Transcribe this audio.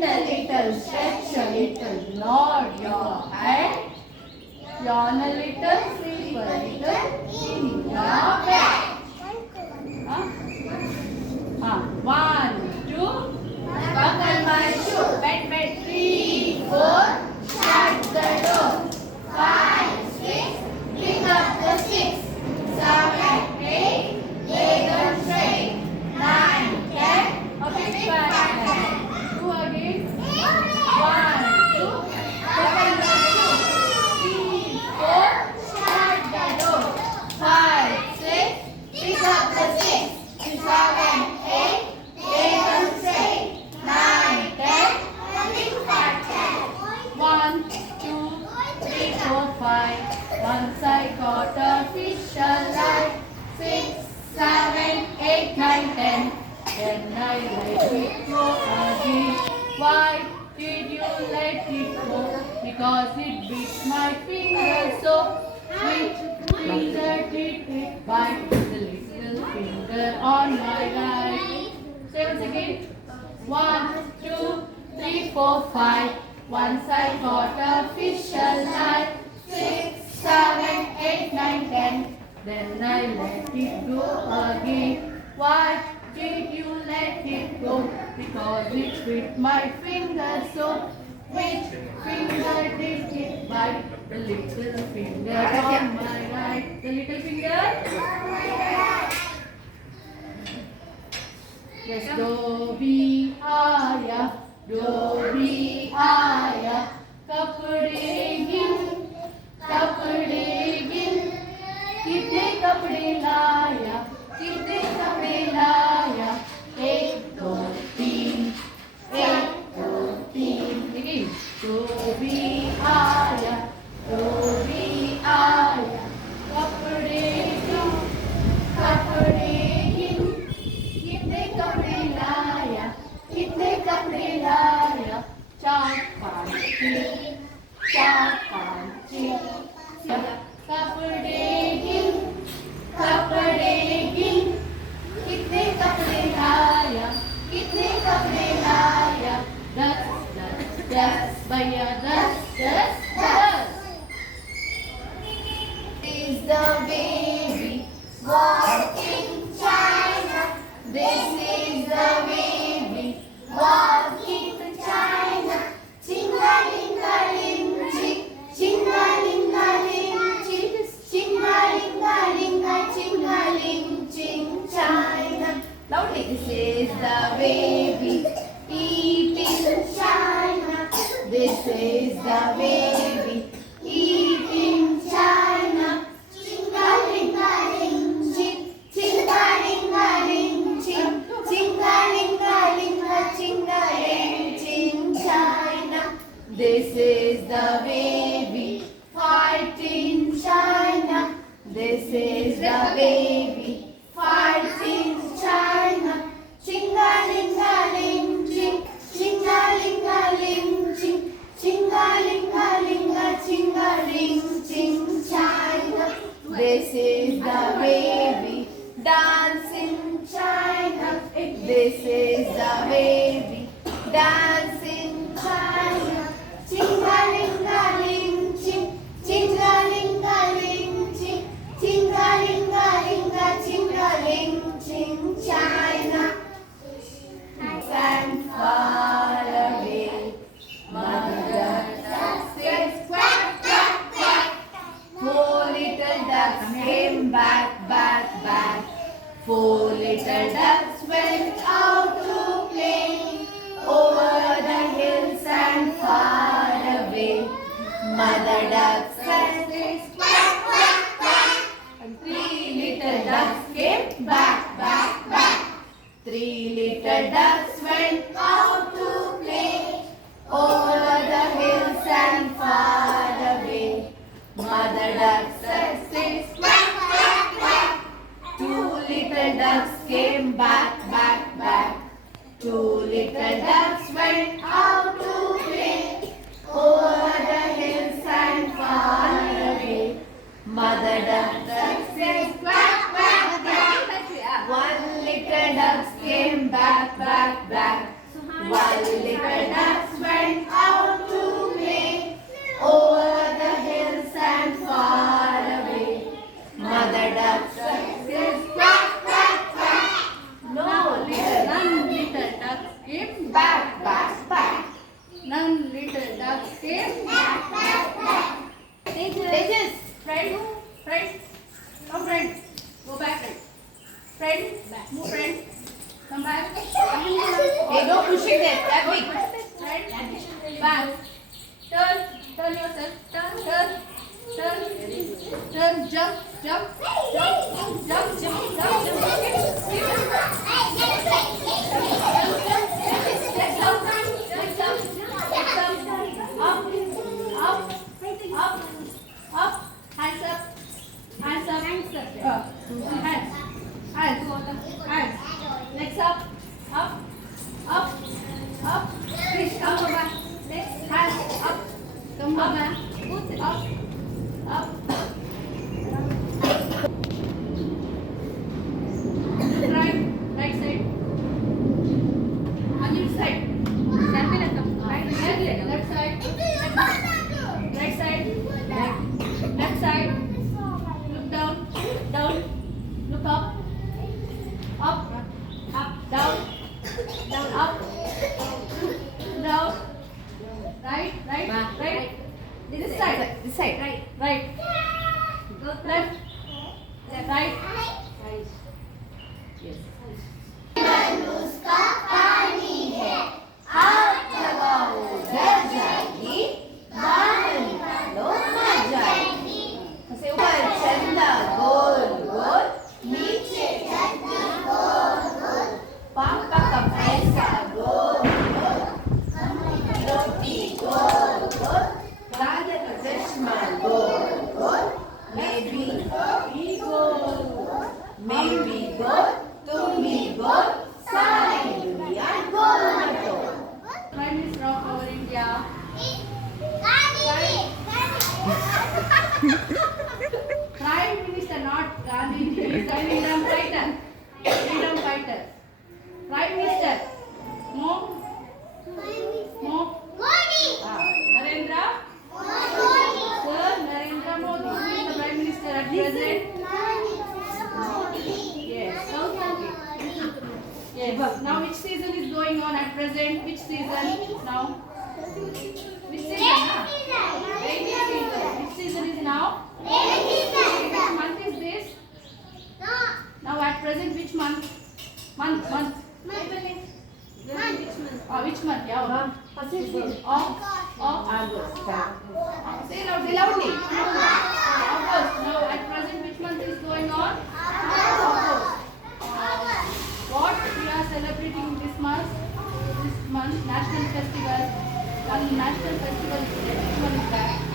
Bend a little, stretch a little, nod your head. Yawn a little, sleep a little in your bed. One, two, buckle my shoe. Bed, bed, 3, 4, shut the door. 5, 6, pick up the sticks. 7, 8, lay them straight. 9, 10, a big fat 2 again. 1, 2, buckle my shoe. 3, 4, shut the door. 5, 6, pick up the sticks. 7, 8, lay them straight. 9, 10, a big fat 1, 2, 3, 4, 5. Once I caught a fish alive. 6, 7, 8, 9, 10. Then I let it go again. Why did you let it go? Because it bit my finger so. Which finger did it bite? The little finger on my right. Say once again. 1, 2, 3, 4, 5. Once I caught a fish alive. 6, 7, 8, 9, 10. Then I let it go again. Why did you let it go? Because it bit my finger so. Which finger did it bite? The little finger on my right. The little finger? Yes, do, be, aya. Do, be, aya. Kapde gin. Kapde gin. Kitne kapde laya. Kitne kapde laya. 1, 2, 3. 1, 2, 3. Again. Do, be, aya. Do, be, aya. Kapde gin. Kapde gin. Kitne kapde laya. Kitne kapde laya. 4, 5, 6. 4, 5, 6. Kapde gin. Kapde gin. Kitne kapde laya. Kitne kapde laya. 10, 10, 10. Bhaiya 10, 10, 10. Is the baby walking China? This is the baby walking China. Ching-a-ling-a-ling, ching, ching-a-ling-a-ling, ching, ching-a-ling-a-ling, ching-a-ling, ching, China. Loudly, this is the baby eating China. This is the baby eating China. Ching-a-ling-a-ling, ching, ching-a-ling-a-ling, ching, ching-a-ling-a-ling, ching-a-ling, ching, China. This is the baby fighting China. This is the baby fighting China. Ching-a-ling-a-ling, ching, ching-a-ling-a-ling, ching, ching-a-ling-a-ling, ching-a-ling, ching, China. This is the baby dancing China. This is the baby dancing China. Ching-a-ling-a-ling, ching, ching-a-ling-a-ling, ching, ching-a-ling-a-ling, ching-a-ling, ching, China. And far away, mother duck says quack, quack, quack. 4 little ducks came back, back, back. 4 little ducks went out to play over the hills and far away. Mother duck says quack, quack, quack. And 3 little ducks came back, back, back. 3 little ducks went out to play over the hills and far away. Mother duck says quack, quack, quack. 2 little ducks came back, back, back. 2 little ducks went out to play over the hills and far away. Mother duck says quack, quack, quack. 1 little ducks came back, back, back. While little ducks went out to play over the hills and far away. Mother duck says quack, quack, quack. None little ducks came back, back, back. None little ducks came back, back, back. Tejas, friend, friend, come friend, go back friend. Friend, move friend, come back. Hey, don't push it there, that big. Friend, back. Turn yourself, turn, jump, up, hands up, hands, legs up, please come back, legs, hands up, come back, up, right side, on your side, left side, right side, left side, look down, look up, down, up, down, right, this side, right, left, right, yes. उसका पानी है हाथ लगाओ डर जाएगी बाहर निकालो मर जाएगी ऊपर चंदा गोल गोल नीचे चंदा गोल गोल पापा का पैसा गोल गोल रोटी गोल गोल राजा का चश्मा गोल गोल मैं भी गोल तुम भी गोल सारी दुनिया गोल मटो Prime Minister of our India Prime Minister not Gandhi freedom fighter Prime Minister Modi Narendra Sir Narendra Modi the Prime Minister at present Yes. Now which season is going on at present? Which season now? Which season? Rainy season. Which season is now? Which month is this? Now at present which month? Month. Which month? Yeah. August. Say loudly. August. Now at present which month is going on? August. What we are celebrating this month? National festival. One national festival. Which one is that?